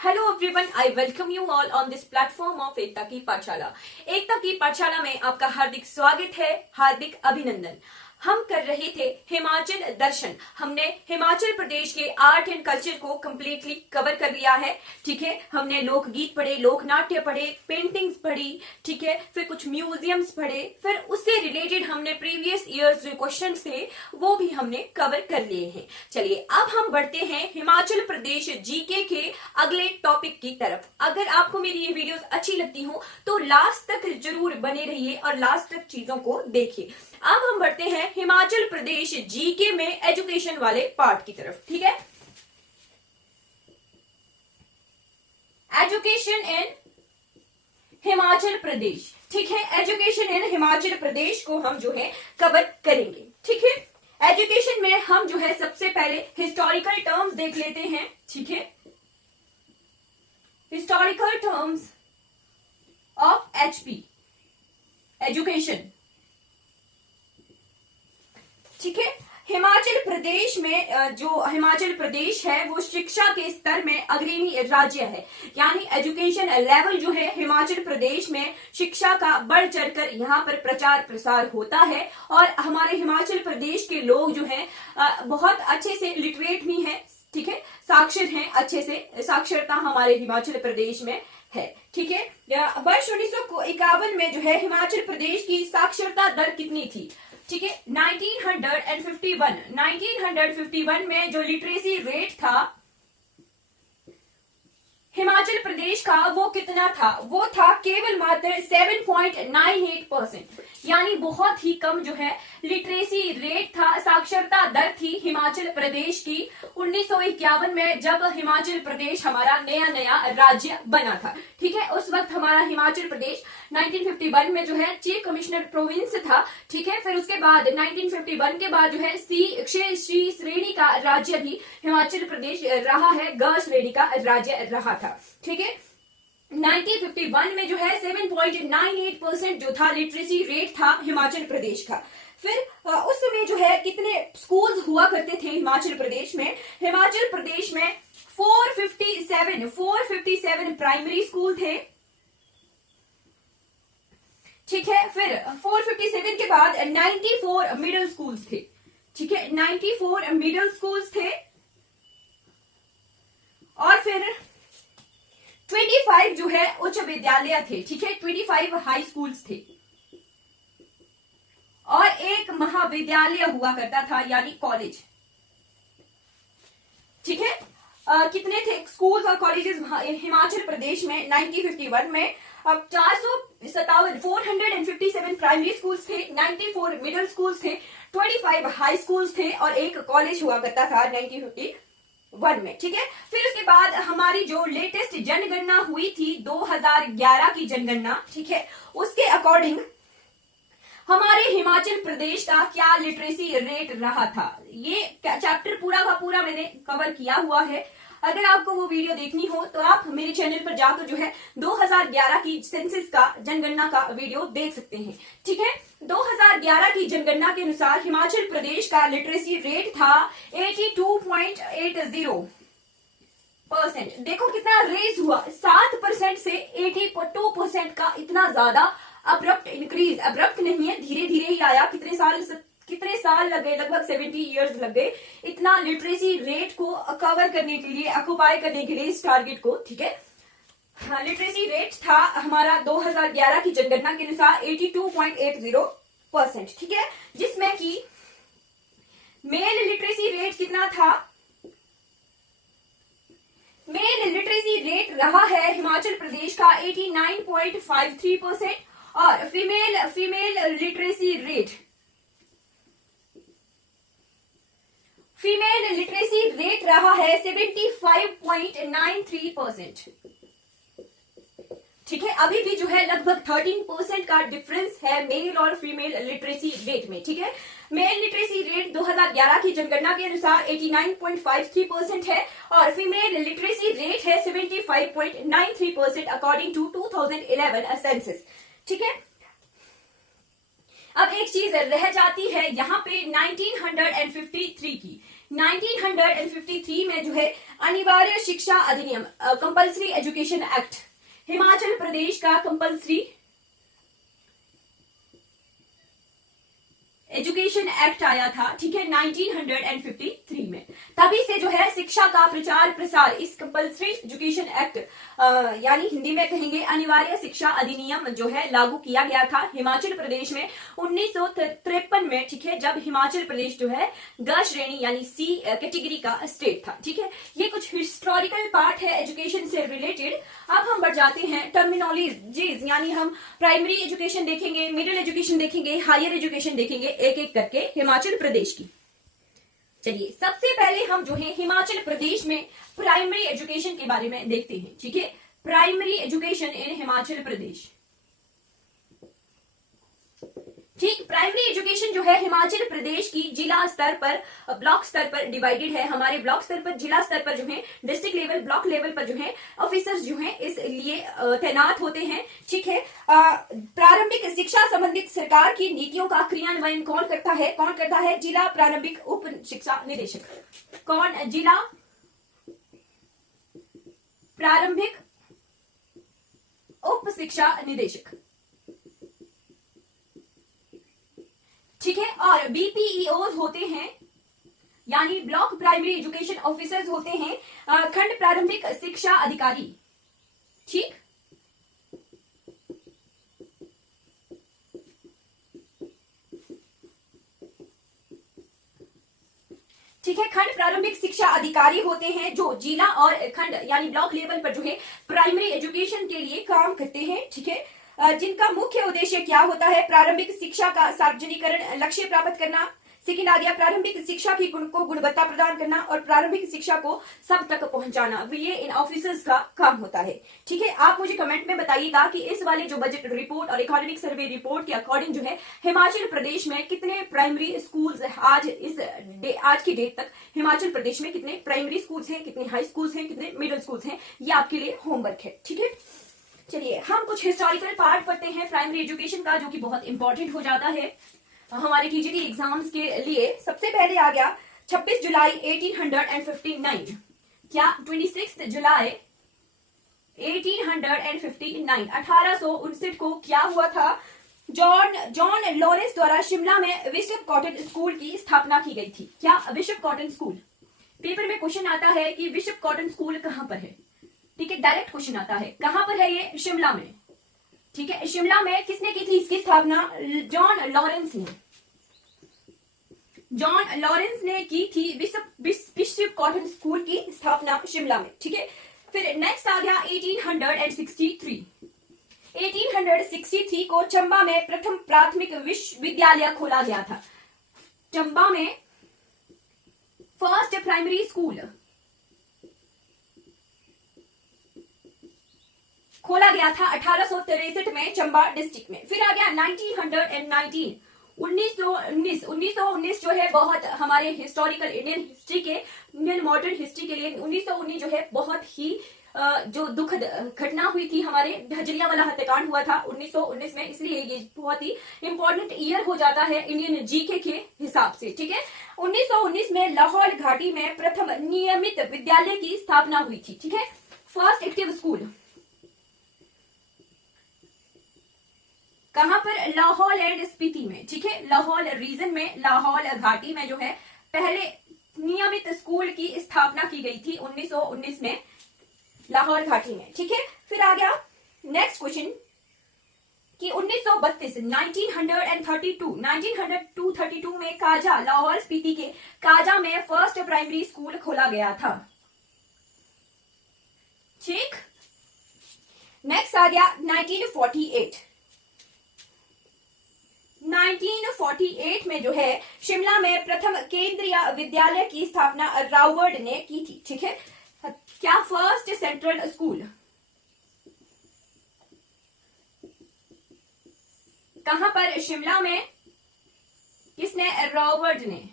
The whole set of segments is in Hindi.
hello everyone. I welcome you all on this platform of एकता की पाठशाला। एकता की पाठशाला में आपका हार्दिक स्वागत है, हार्दिक अभिनंदन। हम कर रहे थे हिमाचल दर्शन। हमने हिमाचल प्रदेश के आर्ट एंड कल्चर को कम्प्लीटली कवर कर लिया है। ठीक है, हमने लोकगीत पढ़े, लोक नाट्य पढ़े, पेंटिंग्स पढ़ी, ठीक है, फिर कुछ म्यूजियम्स पढ़े, फिर उससे रिलेटेड हमने प्रीवियस ईयर्स जो क्वेश्चन थे वो भी हमने कवर कर लिए हैं। चलिए अब हम बढ़ते हैं हिमाचल प्रदेश जीके के अगले टॉपिक की तरफ। अगर आपको मेरी ये वीडियोस अच्छी लगती हो तो लास्ट तक जरूर बने रहिए और लास्ट तक चीजों को देखिए। अब हम बढ़ते हैं हिमाचल प्रदेश जीके में एजुकेशन वाले पार्ट की तरफ। ठीक है, एजुकेशन इन हिमाचल प्रदेश। ठीक है, एजुकेशन इन हिमाचल प्रदेश को हम जो है कवर करेंगे। ठीक है, एजुकेशन में हम जो है सबसे पहले हिस्टोरिकल टर्म्स देख लेते हैं। ठीक है, historical terms of HP education. ठीक है, हिमाचल प्रदेश में जो हिमाचल प्रदेश है वो शिक्षा के स्तर में अग्रणी राज्य है। यानी एजुकेशन लेवल जो है हिमाचल प्रदेश में शिक्षा का बढ़ चढ़कर यहाँ पर प्रचार प्रसार होता है। और हमारे हिमाचल प्रदेश के लोग जो है बहुत अच्छे से लिटरेट भी हैं। ठीक है, साक्षर हैं, अच्छे से साक्षरता हमारे हिमाचल प्रदेश में है। ठीक है, वर्ष 1951 में जो है हिमाचल प्रदेश की साक्षरता दर कितनी थी? ठीक है, 1951 में जो लिटरेसी रेट था हिमाचल प्रदेश का वो कितना था? वो था केवल मात्र 7.98%। यानी बहुत ही कम जो है लिटरेसी रेट था, साक्षरता दर थी हिमाचल प्रदेश की 1951 में, जब हिमाचल प्रदेश हमारा नया नया राज्य बना था। ठीक है, उस वक्त हमारा हिमाचल प्रदेश 1951 में जो है चीफ कमिश्नर प्रोविंस था। ठीक है, फिर उसके बाद 1951 के बाद जो है सी श्रेणी का राज्य भी हिमाचल प्रदेश रहा है, ग श्रेणी का राज्य रहा था। ठीक है, 1951 में जो है 7.98% जो था लिटरेसी रेट था हिमाचल प्रदेश का। फिर उस समय जो है कितने स्कूल्स हुआ करते थे हिमाचल प्रदेश में? हिमाचल प्रदेश में 457 प्राइमरी स्कूल थे। ठीक है, फिर 457 के बाद 94 मिडिल स्कूल्स थे। ठीक है, 94 मिडिल स्कूल्स थे। और फिर 25 जो है उच्च विद्यालय थे। ठीक है, 25 हाई स्कूल्स थे और एक महाविद्यालय हुआ करता था, यानी कॉलेज। ठीक है, कितने थे स्कूल्स और कॉलेजेस हिमाचल प्रदेश में 1951 में? अब 457 प्राइमरी स्कूल्स थे, 94 मिडिल स्कूल्स थे, 25 हाई स्कूल्स थे और एक कॉलेज हुआ करता था 1951 में। ठीक है, फिर उसके बाद हमारी जो लेटेस्ट जनगणना हुई थी 2011 की जनगणना, ठीक है, उसके अकॉर्डिंग हमारे हिमाचल प्रदेश का क्या लिटरेसी रेट रहा था? ये चैप्टर पूरा का पूरा मैंने कवर किया हुआ है। अगर आपको वो वीडियो देखनी हो तो आप मेरे चैनल पर जाकर जो है 2011 की सेंसस का जनगणना का वीडियो देख सकते हैं। ठीक है, 2011 की जनगणना के अनुसार हिमाचल प्रदेश का लिटरेसी रेट था 82.80%। देखो कितना रेज हुआ, 7% से 82% का इतना ज्यादा अब्रप्ट इंक्रीज। अब्रप्ट नहीं है, धीरे धीरे ही आया। कितने साल लग गए? लगभग 70 इयर्स लग गए इतना लिटरेसी रेट को कवर करने के लिए, ऑक्युपाई करने के लिए इस टारगेट को। ठीक है, लिटरेसी रेट था हमारा 2011 की जनगणना के अनुसार 82.80%। ठीक है, जिसमें कि मेल लिटरेसी रेट कितना था? मेल लिटरेसी रेट रहा है हिमाचल प्रदेश का 89.53% और फीमेल लिटरेसी रेट रहा है 75.93%। ठीक है, अभी भी जो है लगभग 13% का डिफरेंस है मेल और फीमेल लिटरेसी रेट में। ठीक है, मेल लिटरेसी रेट 2011 की जनगणना के अनुसार 89.53% है और फीमेल लिटरेसी रेट है 75.93% अकॉर्डिंग टू 2011 सेंसस। ठीक है, अब एक चीज रह जाती है यहाँ पे 1953 की। 1953 में जो है अनिवार्य शिक्षा अधिनियम, compulsory education act, Himachal Pradesh का कंपल्सरी एजुकेशन एक्ट आया था, ठीक है, 1953 में। तभी से जो है शिक्षा का प्रचार प्रसार इस कंपल्सरी एजुकेशन एक्ट यानी हिंदी में कहेंगे अनिवार्य शिक्षा अधिनियम जो है लागू किया गया था हिमाचल प्रदेश में 1953 में, ठीक है, जब हिमाचल प्रदेश जो है ग श्रेणी यानी सी कैटेगरी का स्टेट था, ठीक है। ये कुछ हिस्टोरिकल पार्ट है एजुकेशन से रिलेटेड। अब हम बढ़ जाते हैं टर्मिनोलॉजीज, यानी हम प्राइमरी एजुकेशन देखेंगे, मिडिल एजुकेशन देखेंगे, हायर एजुकेशन देखेंगे एक एक करके हिमाचल प्रदेश की। चलिए सबसे पहले हम जो है हिमाचल प्रदेश में प्राइमरी एजुकेशन के बारे में देखते हैं, ठीक है। Primary education in Himachal Pradesh, ठीक। प्राइमरी एजुकेशन जो है हिमाचल प्रदेश की जिला स्तर पर, ब्लॉक स्तर पर डिवाइडेड है। हमारे ब्लॉक स्तर पर, जिला स्तर पर जो है, डिस्ट्रिक्ट लेवल, ब्लॉक लेवल पर जो है ऑफिसर्स जो है इस लिए तैनात होते हैं, ठीक है। प्रारंभिक शिक्षा संबंधित सरकार की नीतियों का क्रियान्वयन कौन करता है? कौन करता है? जिला प्रारंभिक उप शिक्षा निदेशक। कौन? जिला प्रारंभिक उप शिक्षा निदेशक, ठीक है। और बीपीईओ होते हैं यानी ब्लॉक प्राइमरी एजुकेशन ऑफिसर्स होते हैं खंड प्रारंभिक शिक्षा अधिकारी, ठीक। ठीक है, खंड प्रारंभिक शिक्षा अधिकारी होते हैं जो जिला और खंड यानी ब्लॉक लेवल पर जो है प्राइमरी एजुकेशन के लिए काम करते हैं, ठीक है। जिनका मुख्य उद्देश्य क्या होता है? प्रारंभिक शिक्षा का सार्वजनिकरण, लक्ष्य प्राप्त करना, सेकेंड आ गया प्रारंभिक शिक्षा की गुणवत्ता प्रदान करना और प्रारंभिक शिक्षा को सब तक पहुंचाना, ये इन ऑफिसर्स का काम होता है, ठीक है। आप मुझे कमेंट में बताइएगा कि इस वाले जो बजट रिपोर्ट और इकोनॉमिक सर्वे रिपोर्ट के अकॉर्डिंग जो है हिमाचल प्रदेश में कितने प्राइमरी स्कूल्स आज की डेट तक हिमाचल प्रदेश में कितने प्राइमरी स्कूल्स हैं, कितने हाई स्कूल्स हैं, कितने मिडिल स्कूल्स हैं, ये आपके लिए होमवर्क है, ठीक है। चलिए हम कुछ हिस्टोरिकल पार्ट पढ़ते हैं प्राइमरी एजुकेशन का, जो कि बहुत इंपॉर्टेंट हो जाता है हमारे टीजीटी एग्जाम्स के लिए। सबसे पहले आ गया 26 जुलाई 1859। क्या? 26 जुलाई 1859, 1859 को क्या हुआ था? जॉन लॉरेंस द्वारा शिमला में बिशप कॉटन स्कूल की स्थापना की गई थी। क्या? Bishop cotton school. पेपर में क्वेश्चन आता है कि बिशप कॉटन स्कूल कहां पर है, ठीक है, डायरेक्ट क्वेश्चन आता है कहां पर है ये? शिमला में, ठीक है। शिमला में किसने की थी इसकी स्थापना? जॉन लॉरेंस ने। जॉन लॉरेंस ने की थी बिशप कॉटन स्कूल की स्थापना शिमला में, ठीक है। फिर नेक्स्ट आ गया 1863। 1863 को चंबा में प्रथम प्राथमिक विश्वविद्यालय खोला गया था। चंबा में फर्स्ट प्राइमरी स्कूल खोला गया था 1863 में चंबा डिस्ट्रिक्ट में। फिर आ गया 1919, 1919 जो है बहुत हमारे हिस्टोरिकल इंडियन हिस्ट्री के, इंडियन मॉडर्न हिस्ट्री के लिए 1919 जो है बहुत ही जो दुखद घटना हुई थी, हमारे जलियांवाला हत्याकांड हुआ था 1919 में, इसलिए ये बहुत ही इंपॉर्टेंट ईयर हो जाता है इंडियन जीके के हिसाब से, ठीक है। 1919 में लाहौल घाटी में प्रथम नियमित विद्यालय की स्थापना हुई थी, ठीक है, फर्स्ट एक्टिव स्कूल। कहां पर? लाहौल एंड स्पीति में, ठीक है, लाहौल रीजन में, लाहौल घाटी में जो है पहले नियमित स्कूल की स्थापना की गई थी 1919 में लाहौल घाटी में, ठीक है। फिर आ गया नेक्स्ट क्वेश्चन कि 1932 में काजा, लाहौल स्पीति के काजा में फर्स्ट प्राइमरी स्कूल खोला गया था, ठीक। नेक्स्ट आ गया 1948 में जो है शिमला में प्रथम केंद्रीय विद्यालय की स्थापना रावर्ड ने की थी, ठीक है। क्या? First central school. कहां पर? शिमला में। किसने? रावर्ड ने,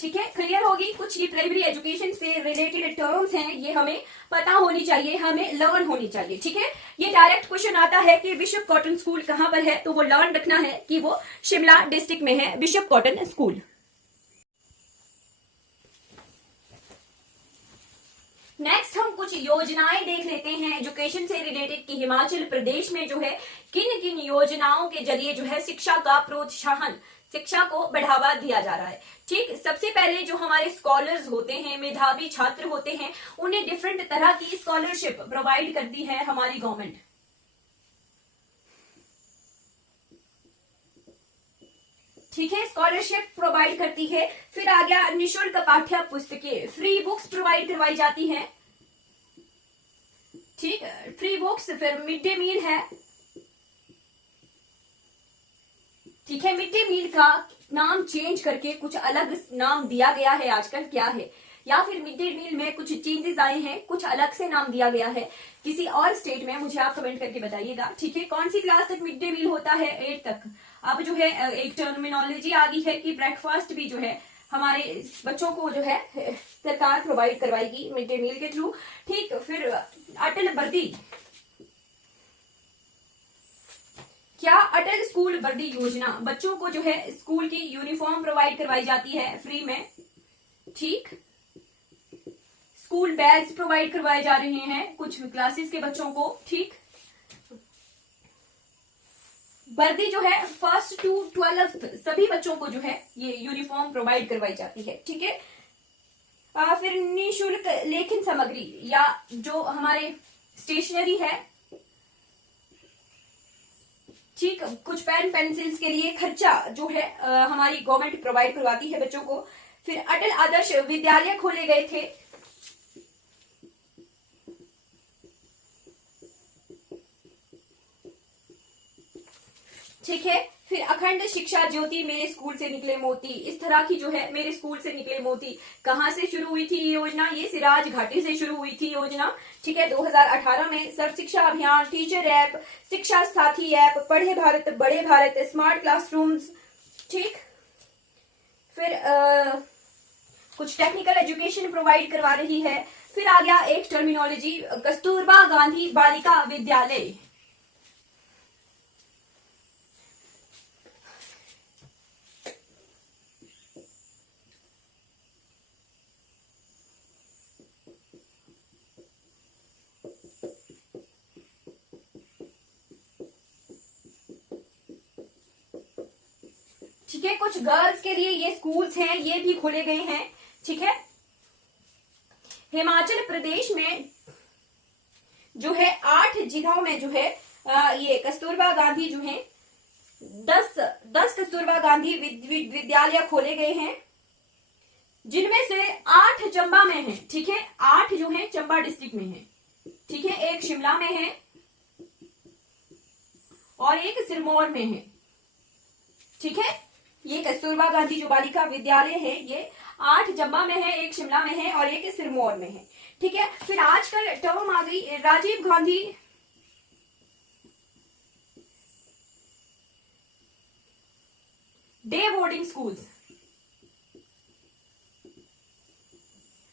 ठीक है। क्लियर होगी? कुछ ये प्राइमरी एजुकेशन से रिलेटेड टर्म्स हैं, ये हमें पता होनी चाहिए, हमें लर्न होनी चाहिए, ठीक है। ये डायरेक्ट क्वेश्चन आता है कि बिशप कॉटन स्कूल कहां पर है, तो वो लर्न रखना है कि वो शिमला डिस्ट्रिक्ट में है बिशप कॉटन स्कूल। योजनाएं देख लेते हैं एजुकेशन से रिलेटेड कि हिमाचल प्रदेश में जो है किन किन योजनाओं के जरिए जो है शिक्षा का प्रोत्साहन, शिक्षा को बढ़ावा दिया जा रहा है। ठीक, सबसे पहले जो हमारे स्कॉलर्स होते हैं, मेधावी छात्र होते हैं, उन्हें डिफरेंट तरह की स्कॉलरशिप प्रोवाइड करती है हमारी गवर्नमेंट। ठीक है, स्कॉलरशिप प्रोवाइड करती है। फिर आ गया निःशुल्क पाठ्य पुस्तकें, फ्री बुक्स प्रोवाइड करवाई जाती हैं। ठीक, फ्री बुक्स। फिर मिड डे मील है। ठीक है, मिड डे मील का नाम चेंज करके कुछ अलग नाम दिया गया है आजकल, क्या है, या फिर मिड डे मील में कुछ चेंजेस आए हैं, कुछ अलग से नाम दिया गया है किसी और स्टेट में, मुझे आप कमेंट करके बताइएगा। ठीक है, कौन सी क्लास तक मिड डे मील होता है? 8 तक। अब जो है एक टर्मिनोलॉजी आ गई है कि ब्रेकफास्ट भी जो है हमारे बच्चों को जो है सरकार प्रोवाइड करवाएगी मिड डे मील के थ्रू। ठीक, फिर अटल वर्दी, क्या अटल स्कूल वर्दी योजना, बच्चों को जो है स्कूल की यूनिफॉर्म प्रोवाइड करवाई जाती है फ्री में। ठीक, स्कूल बैग्स प्रोवाइड करवाए जा रहे हैं कुछ क्लासेस के बच्चों को। ठीक, वर्दी जो है 1st to 12th सभी बच्चों को जो है ये यूनिफॉर्म प्रोवाइड करवाई जाती है। ठीक है, फिर निःशुल्क लेखन सामग्री या जो हमारे स्टेशनरी है, ठीक, कुछ पेन पेंसिल्स के लिए खर्चा जो है हमारी गवर्नमेंट प्रोवाइड करवाती है बच्चों को। फिर अटल आदर्श विद्यालय खोले गए थे। ठीक है, फिर अखंड शिक्षा ज्योति, मेरे स्कूल से निकले मोती, इस तरह की जो है मेरे स्कूल से निकले मोती, कहां से शुरू हुई थी ये योजना? ये सिराज घाटी से शुरू हुई थी योजना। ठीक है, 2018 में सर्व शिक्षा अभियान, टीचर ऐप, शिक्षा साथी ऐप, पढ़े भारत बड़े भारत, स्मार्ट क्लासरूम्स। ठीक, फिर कुछ टेक्निकल एजुकेशन प्रोवाइड करवा रही है। फिर आ गया एक टर्मिनोलॉजी, कस्तूरबा गांधी बालिका विद्यालय। ठीक है, कुछ गर्ल्स के लिए ये स्कूल्स हैं, ये भी खोले गए हैं। ठीक है, हिमाचल प्रदेश में जो है 8 जिलों में जो है ये कस्तूरबा गांधी जो है 10 कस्तूरबा गांधी विद्यालय खोले गए हैं, जिनमें से 8 चंबा में हैं। ठीक है, 8 जो है चंबा डिस्ट्रिक्ट में है। ठीक है, एक शिमला में है और एक सिरमौर में है। ठीक है, ये कस्तूरबा गांधी जो बालिका विद्यालय है ये 8 चंबा में है, एक शिमला में है और एक सिरमौर में है। ठीक है, फिर आजकल टर्म आ गई Rajiv Gandhi day boarding schools.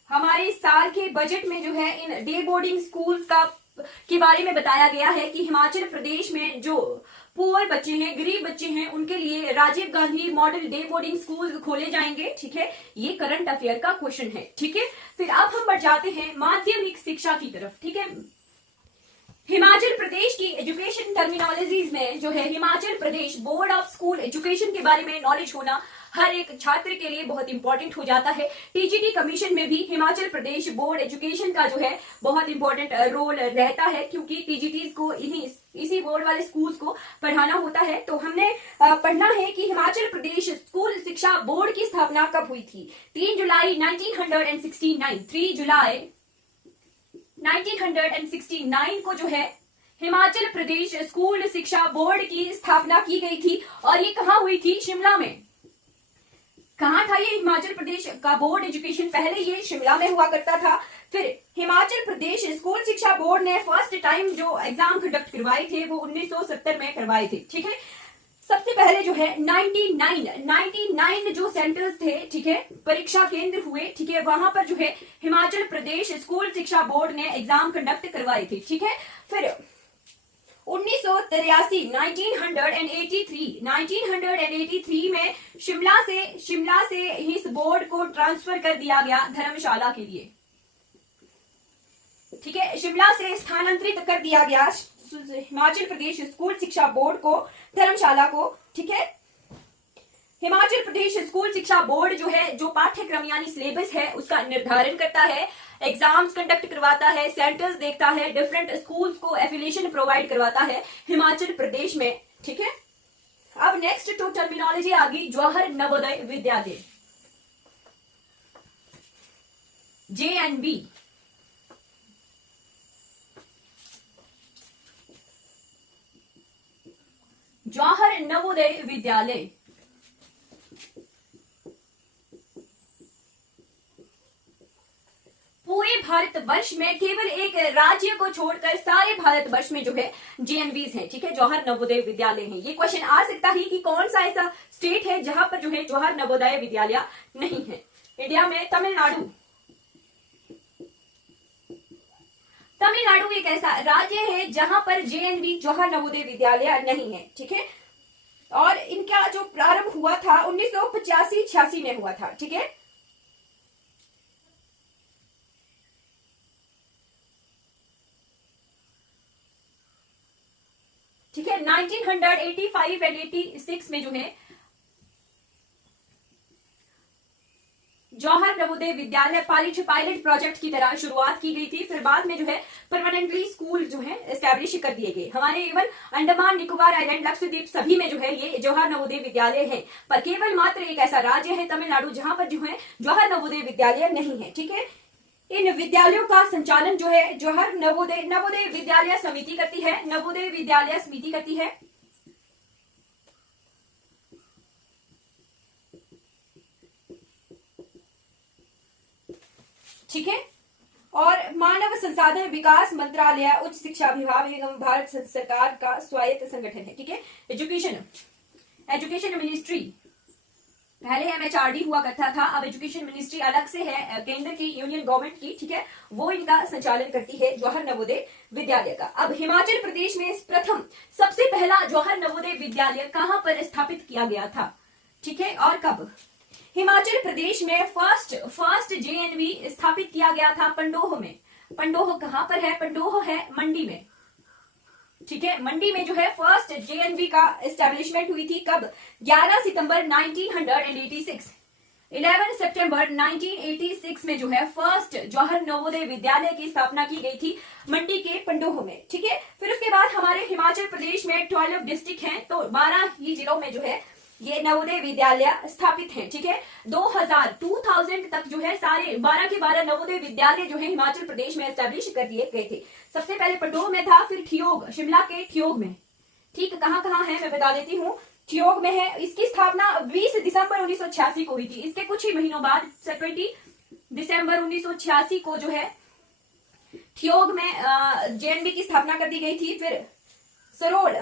हमारे साल के बजट में जो है इन डे बोर्डिंग स्कूल्स के बारे में बताया गया है कि हिमाचल प्रदेश में जो पुअर बच्चे हैं, गरीब बच्चे हैं, उनके लिए Rajiv Gandhi model day boarding school खोले जाएंगे। ठीक है, ये करंट अफेयर का क्वेश्चन है। ठीक है, फिर अब हम बढ़ जाते हैं माध्यमिक शिक्षा की तरफ। ठीक है, हिमाचल प्रदेश की एजुकेशन टर्मिनोलॉजीज में जो है Himachal Pradesh board of school education के बारे में नॉलेज होना हर एक छात्र के लिए बहुत इंपॉर्टेंट हो जाता है। टीजीटी कमीशन में भी हिमाचल प्रदेश बोर्ड एजुकेशन का जो है बहुत इंपॉर्टेंट रोल रहता है, क्योंकि टीजीटी को इसी बोर्ड वाले स्कूल्स को पढ़ाना होता है। तो हमने पढ़ना है कि हिमाचल प्रदेश स्कूल शिक्षा बोर्ड की स्थापना कब हुई थी? 3 जुलाई 1969। 3 जुलाई 1969 को जो है हिमाचल प्रदेश स्कूल शिक्षा बोर्ड की स्थापना की गई थी। और ये कहाँ हुई थी? शिमला में। कहाँ था ये हिमाचल प्रदेश का बोर्ड एजुकेशन? पहले ये शिमला में हुआ करता था। फिर हिमाचल प्रदेश स्कूल शिक्षा बोर्ड ने फर्स्ट टाइम जो एग्जाम कंडक्ट करवाए थे वो 1970 में करवाए थे। ठीक है, सबसे पहले जो है 99 जो सेंटर्स थे, ठीक है, परीक्षा केंद्र हुए, ठीक है, वहां पर जो है हिमाचल प्रदेश स्कूल शिक्षा बोर्ड ने एग्जाम कंडक्ट करवाए थे। ठीक है, फिर 1983 में शिमला से इस बोर्ड को ट्रांसफर कर दिया गया धर्मशाला के लिए। ठीक है, शिमला से स्थानांतरित कर दिया गया हिमाचल प्रदेश स्कूल शिक्षा बोर्ड को, धर्मशाला को। ठीक है, हिमाचल प्रदेश स्कूल शिक्षा बोर्ड जो है, जो पाठ्यक्रम यानी सिलेबस है उसका निर्धारण करता है, एग्जाम्स कंडक्ट करवाता है, सेंटर्स देखता है, डिफरेंट स्कूल्स को एफिलिएशन प्रोवाइड करवाता है हिमाचल प्रदेश में। ठीक है, अब नेक्स्ट तो टर्मिनोलॉजी आ गई जवाहर नवोदय विद्यालय, JNV। जवाहर नवोदय विद्यालय पूरे भारतवर्ष में केवल एक राज्य को छोड़कर सारे भारतवर्ष में जो है JNVs हैं। ठीक है, जवाहर नवोदय विद्यालय हैं। ये क्वेश्चन आ सकता है कि कौन सा ऐसा स्टेट है जहां पर जो है जवाहर नवोदय विद्यालय नहीं है। इंडिया में तमिलनाडु, तमिलनाडु एक ऐसा राज्य है जहां पर JNV जवाहर नवोदय विद्यालय नहीं है। ठीक है, और इनका जो प्रारंभ हुआ था 1985-86 में हुआ था। ठीक है, ठीक है, 1985 एंड 86 में जो है जवाहर नवोदय विद्यालय पायलट प्रोजेक्ट की तरह शुरुआत की गई थी। फिर बाद में जो है परमानेंटली स्कूल जो है एस्टैब्लिश कर दिए गए। हमारे इवन अंडमान निकोबार आइलैंड, लक्षद्वीप सभी में जो है ये जवाहर नवोदय विद्यालय है, पर केवल मात्र एक ऐसा राज्य है तमिलनाडु जहां पर जो है जवाहर नवोदय विद्यालय नहीं है। ठीक है, इन विद्यालयों का संचालन जो है जवाहर नवोदय विद्यालय समिति करती है, नवोदय विद्यालय समिति करती है। ठीक है, और मानव संसाधन विकास मंत्रालय उच्च शिक्षा विभाग एवं भारत सरकार का स्वायत्त संगठन है। ठीक है, एजुकेशन मिनिस्ट्री, पहले MHRD हुआ करता था, अब एजुकेशन मिनिस्ट्री अलग से है केंद्र की, यूनियन गवर्नमेंट की। ठीक है, वो इनका संचालन करती है जवाहर नवोदय विद्यालय का। अब हिमाचल प्रदेश में प्रथम सबसे पहला जवाहर नवोदय विद्यालय कहां पर स्थापित किया गया था? ठीक है, और कब? हिमाचल प्रदेश में फर्स्ट JNV स्थापित किया गया था पंडोह में। पंडोह कहां पर है? पंडोह है मंडी में। ठीक है, मंडी में जो है फर्स्ट JNV का एस्टेब्लिशमेंट हुई थी। कब? 11 सितंबर 1986। 11 सितंबर 1986 में जो है फर्स्ट जवाहर नवोदय विद्यालय की स्थापना की गई थी मंडी के पंडोह में। ठीक है, फिर उसके बाद हमारे हिमाचल प्रदेश में 12 डिस्ट्रिक्ट हैं, तो 12 ही जिलों में जो है ये नवोदय विद्यालय स्थापित हैं। ठीक है, 2000 तक जो है सारे 12 के 12 नवोदय विद्यालय जो है हिमाचल प्रदेश में एस्टेब्लिश कर दिए गए थे। सबसे पहले पंडोह में था, फिर ठियोग, शिमला के ठियोग में। ठीक, कहां है मैं बता देती हूँ। ठियोग में है, इसकी स्थापना 20 दिसंबर 1986 को हुई थी। इसके कुछ ही महीनों बाद 20 दिसंबर 1986 को जो है ठियोग में JNV की स्थापना कर दी गई थी। फिर सरोल,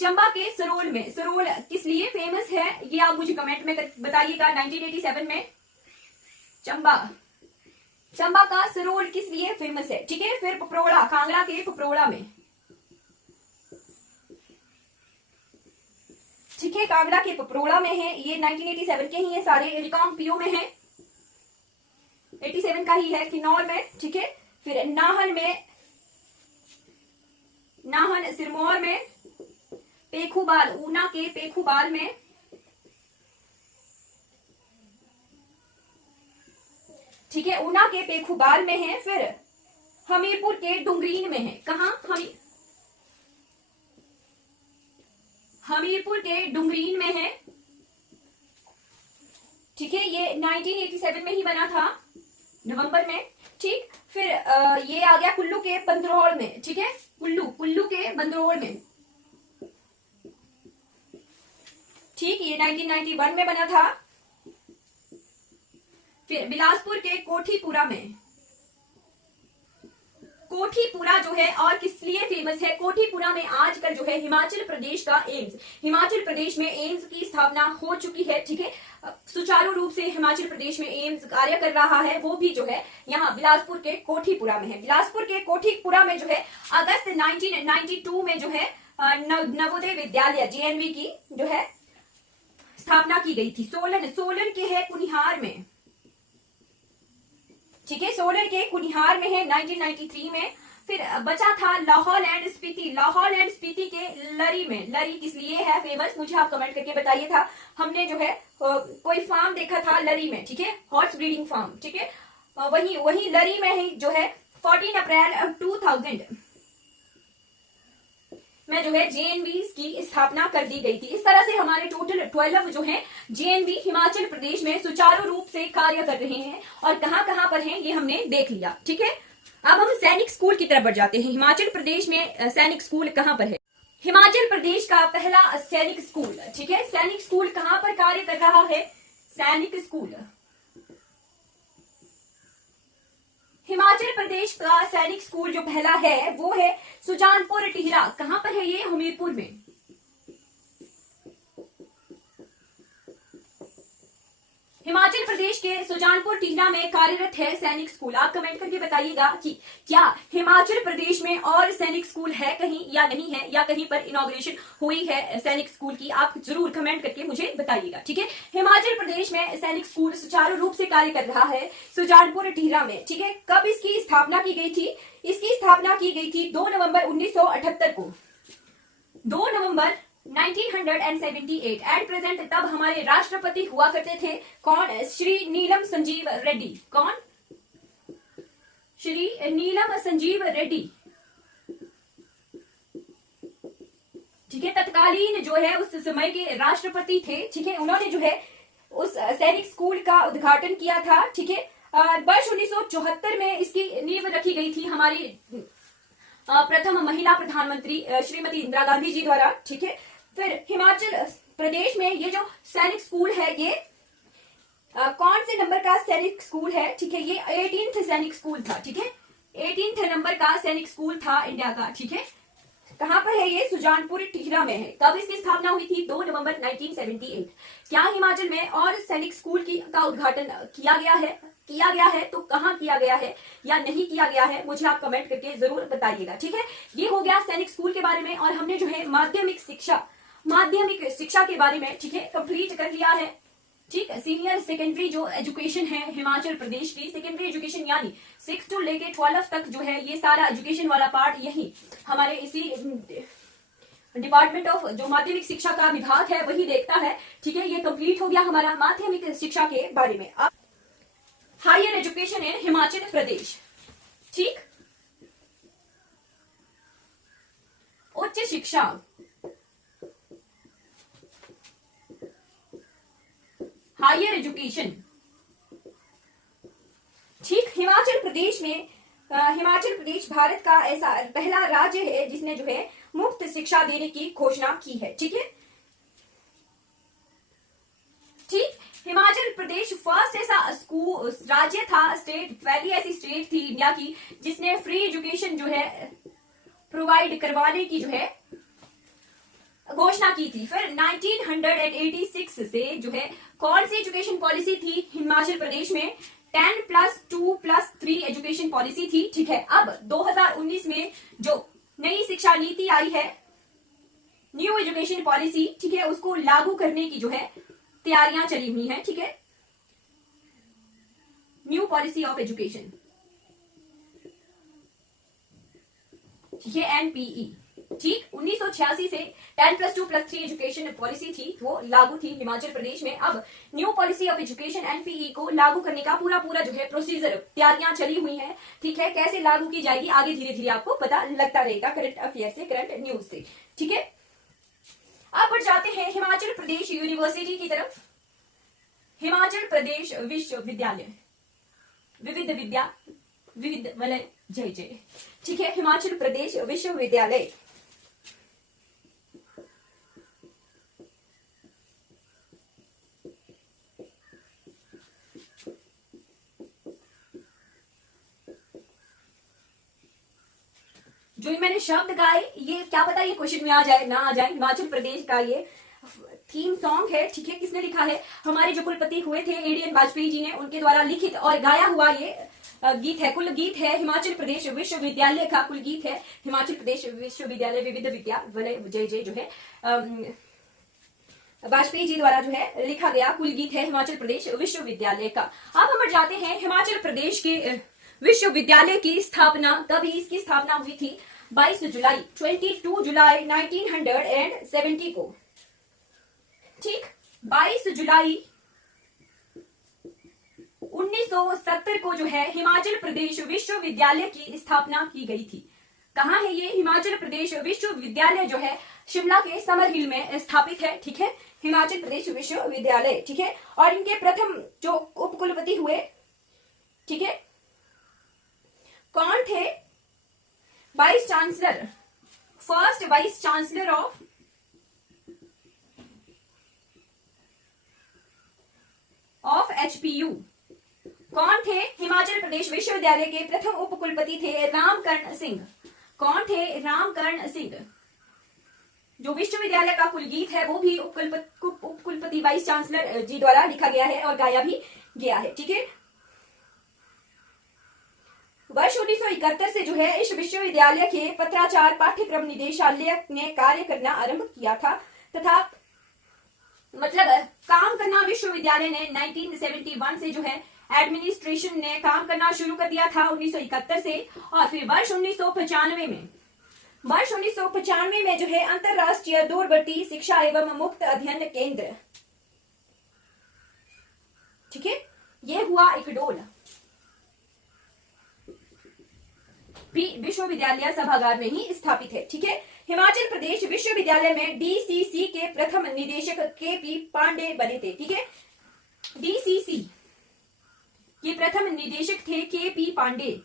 चंबा के सरोल में, सरोल किस लिए फेमस है ये आप मुझे कमेंट में बताइएगा। 1987 में चंबा का सरोल किस लिए फेमस है? ठीक है, फिर पपरोड़ा, कांगड़ा के पपरोड़ा में। ठीक है, कांगड़ा के पपरोड़ा में है, ये 1987 के ही है सारे। रिकांग PO में है, 87 का ही है, किन्नौर में। ठीक है, फिर नाहन सिरमौर में, पेखुबाल, ऊना के पेखुबाल में। ठीक है, ऊना के पेखुबाल में है। फिर हमीरपुर के डुंगरीन में है। कहां? हमीरपुर के डुंगरीन में है। ठीक है, ये 1987 में ही बना था, नवंबर में। ठीक, फिर ये आ गया कुल्लू के बंदरोड़ में। ठीक है, कुल्लू के बंदरोड़ में। ठीक, ये 1991 में बना था। फिर बिलासपुर के कोठीपुरा में। कोठीपुरा जो है और किस लिए फेमस है? कोठीपुरा में आजकल जो है हिमाचल प्रदेश का एम्स, हिमाचल प्रदेश में एम्स की स्थापना हो चुकी है। ठीक है, सुचारू रूप से हिमाचल प्रदेश में एम्स कार्य कर रहा है, वो भी जो है यहाँ बिलासपुर के कोठीपुरा में है। बिलासपुर के कोठीपुरा में जो है अगस्त 1992 में जो है नवोदय विद्यालय JNV की जो है स्थापना की गई थी। सोलन के है कुनिहार में। ठीक है, सोलन के कुनिहार में है 1993 में। फिर बचा था लाहौल एंड स्पीति, लाहौल एंड स्पीति के लरी में। लरी किस लिए है फेमस, मुझे आप कमेंट करके बताइए था। हमने जो है कोई फार्म देखा था लरी में, ठीक है, हॉर्स ब्रीडिंग फार्म, ठीक है, वही लरी में ही जो है 14 अप्रैल 2000 में जो है जेएनवी की स्थापना कर दी गई थी। इस तरह से हमारे टोटल 12 जो है जेएनवी हिमाचल प्रदेश में सुचारू रूप से कार्य कर रहे हैं। और कहां पर हैं ये हमने देख लिया, ठीक है। अब हम सैनिक स्कूल की तरफ बढ़ जाते हैं। हिमाचल प्रदेश में सैनिक स्कूल कहां पर है? हिमाचल प्रदेश का पहला सैनिक स्कूल, ठीक है, सैनिक स्कूल कहां पर कार्य कर रहा है? सैनिक स्कूल हिमाचल प्रदेश का सैनिक स्कूल जो पहला है वो है सुजानपुर टिहरा। कहां पर है ये? हमीरपुर में। हिमाचल प्रदेश के सुजानपुर टिहरा में कार्यरत है सैनिक स्कूल। आप कमेंट करके बताइएगा कि क्या हिमाचल प्रदेश में और सैनिक स्कूल है कहीं या नहीं है, या कहीं पर इनॉग्रेशन हुई है सैनिक स्कूल की। आप जरूर कमेंट करके मुझे बताइएगा, ठीक है। हिमाचल प्रदेश में सैनिक स्कूल सुचारू रूप से कार्य कर रहा है सुजानपुर टिहरा में, ठीक है। कब इसकी स्थापना की गई थी? इसकी स्थापना की गई थी 2 नवंबर 1978 को, 2 नवंबर 1978। एट प्रेजेंट तब हमारे राष्ट्रपति हुआ करते थे कौन? श्री नीलम संजीव रेड्डी। कौन? श्री नीलम संजीव रेड्डी, ठीक है। तत्कालीन जो है उस समय के राष्ट्रपति थे, ठीक है। उन्होंने जो है उस सैनिक स्कूल का उद्घाटन किया था, ठीक है। वर्ष 1974 में इसकी नींव रखी गई थी हमारी प्रथम महिला प्रधानमंत्री श्रीमती इंदिरा गांधी जी द्वारा, ठीक है। फिर हिमाचल प्रदेश में ये जो सैनिक स्कूल है ये कौन से नंबर का सैनिक स्कूल है? ठीक है, ये 18th सैनिक स्कूल था, ठीक है, 18th नंबर का सैनिक स्कूल था इंडिया का, ठीक है। कहां पर है ये? सुजानपुर टिहरा में है। कब इसकी स्थापना हुई थी? 2 नवंबर 1978। क्या हिमाचल में और सैनिक स्कूल का उद्घाटन किया गया है तो कहां किया गया है या नहीं किया गया है, मुझे आप कमेंट करके जरूर बताइएगा, ठीक है। ये हो गया सैनिक स्कूल के बारे में। और हमने जो है माध्यमिक शिक्षा के बारे में, ठीक है, कंप्लीट कर लिया है, ठीक है। सीनियर सेकेंडरी जो एजुकेशन है हिमाचल प्रदेश की, सेकेंडरी एजुकेशन यानी 6 to लेके 12 तक जो है ये सारा एजुकेशन वाला पार्ट यही हमारे इसी डिपार्टमेंट ऑफ जो माध्यमिक शिक्षा का विभाग है वही देखता है, ठीक है। ये कंप्लीट हो गया हमारा माध्यमिक शिक्षा के बारे में। अब higher education in Himachal Pradesh, ठीक, उच्च शिक्षा, हायर एजुकेशन, ठीक। हिमाचल प्रदेश भारत का ऐसा पहला राज्य है जिसने जो है मुफ्त शिक्षा देने की घोषणा की है, ठीक है, ठीक। हिमाचल प्रदेश फर्स्ट ऐसा स्कूल राज्य था, स्टेट, पहली ऐसी स्टेट थी इंडिया की जिसने फ्री एजुकेशन जो है प्रोवाइड करवाने की जो है घोषणा की थी। फिर 1986 से जो है कौन सी एजुकेशन पॉलिसी थी हिमाचल प्रदेश में? 10+2+3 एजुकेशन पॉलिसी थी, ठीक है। अब 2019 में जो नई शिक्षा नीति आई है, न्यू एजुकेशन पॉलिसी, ठीक है, उसको लागू करने की जो है तैयारियां चली हुई हैं, ठीक है। न्यू पॉलिसी ऑफ एजुकेशन, ठीक है, एनपीई, ठीक। 1986 से 10+2+3 एजुकेशन पॉलिसी थी वो लागू थी हिमाचल प्रदेश में। अब new policy of education NPE को लागू करने का पूरा जो है प्रोसीजर, तैयारियां चली हुई हैं, ठीक है। कैसे लागू की जाएगी आगे धीरे धीरे आपको पता लगता रहेगा करंट अफेयर से, करंट न्यूज से, ठीक है। अब बढ़ जाते हैं हिमाचल प्रदेश यूनिवर्सिटी की तरफ। हिमाचल प्रदेश विश्वविद्यालय, विविध वलय जय, ठीक है। हिमाचल प्रदेश विश्वविद्यालय, जो मैंने शब्द गाए ये क्या पता ये क्वेश्चन में आ जाए ना आ जाए। हिमाचल प्रदेश का ये थीम सॉन्ग है, ठीक है। किसने लिखा है? हमारे जो कुलपति हुए थे एडीएन वाजपेयी जी ने, उनके द्वारा लिखित और गाया हुआ ये गीत है, कुल गीत है हिमाचल प्रदेश विश्वविद्यालय का, कुल गीत है हिमाचल प्रदेश विश्वविद्यालय विविध विद्या वलय जय जो है वाजपेयी जी द्वारा जो है लिखा गया कुल गीत है हिमाचल प्रदेश विश्वविद्यालय का। अब हम जाते हैं हिमाचल प्रदेश के विश्वविद्यालय की स्थापना कब, इसकी स्थापना हुई थी 22 जुलाई 1970 को। ठीक, 22 जुलाई 1970 को जो है हिमाचल प्रदेश विश्वविद्यालय की स्थापना की गई थी। कहाँ है ये हिमाचल प्रदेश विश्वविद्यालय? जो है शिमला के समर हिल में स्थापित है। ठीक है, हिमाचल प्रदेश विश्वविद्यालय। ठीक है, और इनके प्रथम जो उपकुलपति हुए, ठीक है, कौन थे? Vice chancellor, first vice chancellor of HPU कौन थे? हिमाचल प्रदेश विश्वविद्यालय के प्रथम उपकुलपति थे रामकर्ण सिंह। कौन थे? रामकर्ण सिंह। जो विश्वविद्यालय का कुल गीत है वो भी उपकुलपति वाइस चांसलर जी द्वारा लिखा गया है और गाया भी गया है। ठीक है, वर्ष 1971 से जो है इस विश्वविद्यालय के पत्राचार पाठ्यक्रम निदेशालय ने कार्य करना आरंभ किया था, तथा मतलब काम करना विश्वविद्यालय ने 1971 से जो है एडमिनिस्ट्रेशन ने काम करना शुरू कर दिया था 1971 से। और फिर वर्ष 1995 में जो है अंतरराष्ट्रीय दूरवर्ती शिक्षा एवं मुक्त अध्ययन केंद्र, ठीक है, ये हुआ इकडोल भी विश्वविद्यालय सभागार में ही स्थापित है। ठीक है, हिमाचल प्रदेश विश्वविद्यालय में DCC के प्रथम निदेशक KP पांडे बने थे। ठीक है, DCC के प्रथम निदेशक थे KP पांडे।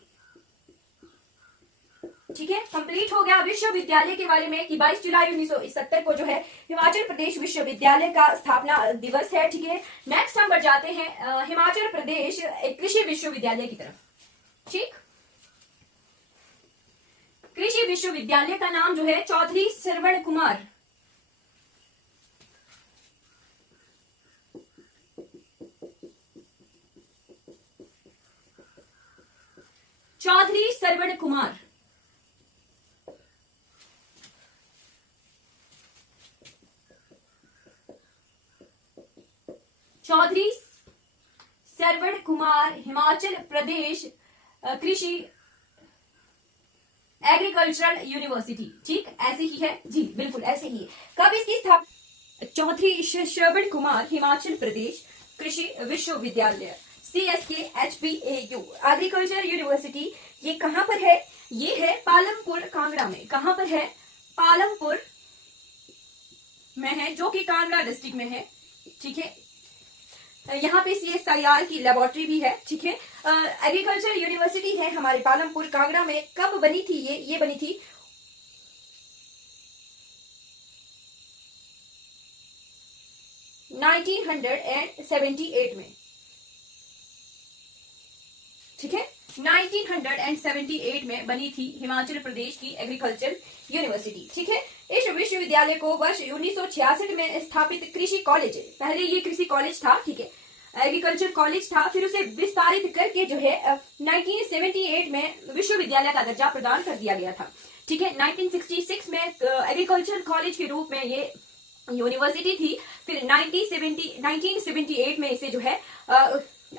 ठीक है, कंप्लीट हो गया विश्वविद्यालय के बारे में कि 22 जुलाई 1970 को जो है हिमाचल प्रदेश विश्वविद्यालय का स्थापना दिवस है। ठीक है, नेक्स्ट हम बढ़ जाते हैं हिमाचल प्रदेश कृषि विश्वविद्यालय की तरफ। ठीक, कृषि विश्वविद्यालय का नाम जो है चौधरी श्रवण कुमार चौधरी श्रवण कुमार चौधरी श्रवण कुमार हिमाचल प्रदेश कृषि एग्रीकल्चरल यूनिवर्सिटी। ठीक, ऐसे ही है जी, बिल्कुल ऐसे ही है। कब इसकी स्थापना? चौधरी श्रवण कुमार हिमाचल प्रदेश कृषि विश्वविद्यालय CSK HPAU एग्रीकल्चर यूनिवर्सिटी, ये कहां पर है? ये है पालमपुर कांगड़ा में। कहां पर है? पालमपुर में है, जो कि कांगड़ा डिस्ट्रिक्ट में है। ठीक है, यहाँ पे CSIR की लेबोरेटरी भी है। ठीक है, एग्रीकल्चर यूनिवर्सिटी है हमारे पालमपुर कांगड़ा में। कब बनी थी ये बनी थी 1978 में। ठीक है, 1978 में बनी थी हिमाचल प्रदेश की एग्रीकल्चर यूनिवर्सिटी। ठीक है, इस विश्वविद्यालय को वर्ष 1966 में स्थापित कृषि कॉलेज, पहले ये कृषि कॉलेज था। ठीक है, एग्रीकल्चर कॉलेज था, फिर उसे विस्तारित करके जो है 1978 में विश्वविद्यालय का दर्जा प्रदान कर दिया गया था। ठीक है, 1966 में एग्रीकल्चर कॉलेज के रूप में ये यूनिवर्सिटी थी। फिर 1978 में इसे जो है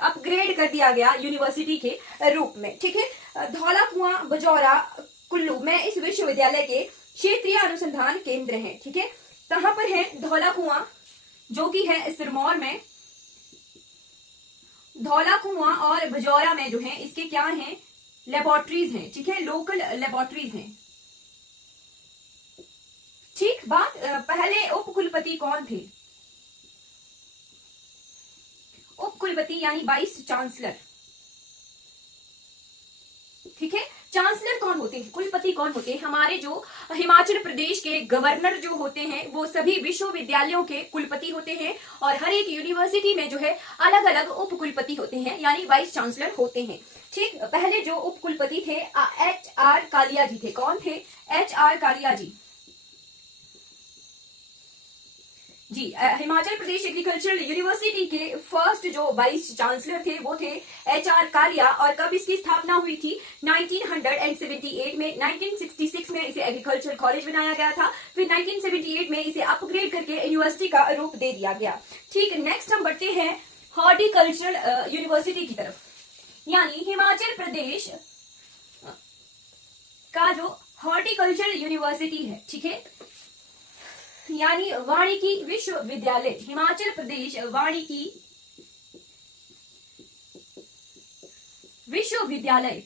अपग्रेड कर दिया गया यूनिवर्सिटी के रूप में। ठीक है, धौला कुआं बजौरा कुल्लू में इस विश्वविद्यालय के क्षेत्रीय अनुसंधान केंद्र हैं। ठीक है, कहां पर है? धौला कुआं, जो कि है सिरमौर में। धौला कुआं और बजौरा में जो है इसके क्या हैं? लेबोरेटरीज हैं। ठीक है, लोकल लेबोरेटरीज हैं। ठीक, बात पहले उपकुलपति कौन थे? उपकुलपति यानी वाइस चांसलर। ठीक है, चांसलर कौन होते हैं? कुलपति कौन होते हैं? हमारे जो हिमाचल प्रदेश के गवर्नर जो होते हैं वो सभी विश्वविद्यालयों के कुलपति होते हैं, और हर एक यूनिवर्सिटी में जो है अलग अलग उपकुलपति होते हैं यानी वाइस चांसलर होते हैं। ठीक, पहले जो उपकुलपति थे HR कालिया जी थे। कौन थे? HR कालिया जी। जी हिमाचल प्रदेश एग्रीकल्चरल यूनिवर्सिटी के फर्स्ट जो वाइस चांसलर थे वो थे HR कालिया। और कब इसकी स्थापना हुई थी? 1978 में। 1966 में इसे एग्रीकल्चर कॉलेज बनाया गया था। फिर 1978 में इसे अपग्रेड करके यूनिवर्सिटी का रूप दे दिया गया। ठीक, नेक्स्ट हम बढ़ते हैं हॉर्टिकल्चरल यूनिवर्सिटी की तरफ। यानी हिमाचल प्रदेश का जो हॉर्टिकल्चरल यूनिवर्सिटी है, ठीक है, यानी वानिकी विश्वविद्यालय, हिमाचल प्रदेश वानिकी विश्वविद्यालय,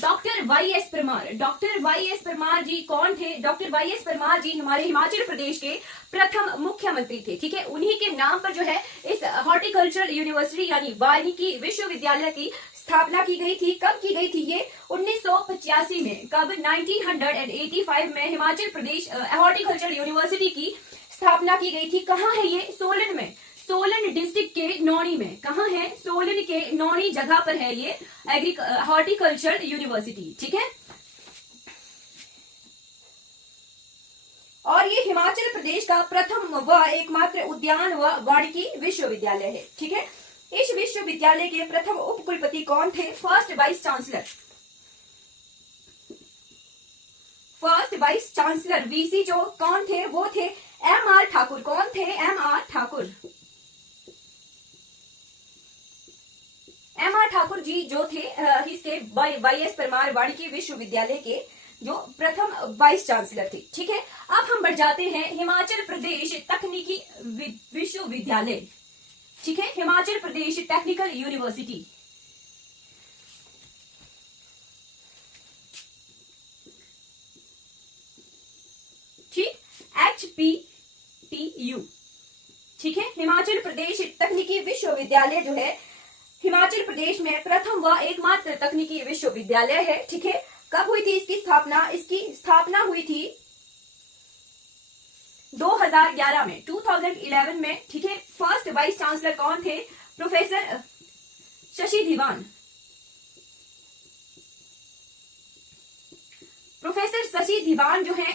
doctor YS Parmar. Doctor YS Parmar ji कौन थे? डॉक्टर YS परमार जी हमारे हिमाचल प्रदेश के प्रथम मुख्यमंत्री थे। ठीक है, उन्हीं के नाम पर जो है इस हॉर्टिकल्चरल यूनिवर्सिटी यानी वानिकी विश्वविद्यालय की स्थापना की गई थी। कब की गई थी ये? 1985 में। कब? 1985 में हिमाचल प्रदेश हॉर्टिकल्चरल यूनिवर्सिटी की स्थापना की गई थी। कहाँ है ये? सोलन में, सोलन डिस्ट्रिक्ट के नौणी में। कहाँ है? सोलन के नौणी जगह पर है ये हॉर्टिकल्चरल यूनिवर्सिटी। ठीक है, और ये हिमाचल प्रदेश का प्रथम व एकमात्र उद्यान व वानिकी विश्वविद्यालय है। ठीक है, इस विश्वविद्यालय के प्रथम उपकुलपति कौन थे? First vice chancellor, first vice chancellor VC जो कौन थे? वो थे MR ठाकुर। कौन थे? MR ठाकुर। MR ठाकुर जी जो थे इसके YS परमार वानिकी विश्वविद्यालय के जो प्रथम वाइस चांसलर थे। ठीक है, अब हम बढ़ जाते हैं हिमाचल प्रदेश तकनीकी विश्वविद्यालय। ठीक है, हिमाचल प्रदेश टेक्निकल यूनिवर्सिटी। ठीक, HPTU। ठीक है, हिमाचल प्रदेश तकनीकी विश्वविद्यालय जो है हिमाचल प्रदेश में प्रथम व एकमात्र तकनीकी विश्वविद्यालय है। ठीक है, कब हुई थी इसकी स्थापना? इसकी स्थापना हुई थी 2011 में, 2011 में। ठीक है, फर्स्ट वाइस चांसलर कौन थे? प्रोफेसर शशि धीवान। प्रोफेसर शशि धीवान जो है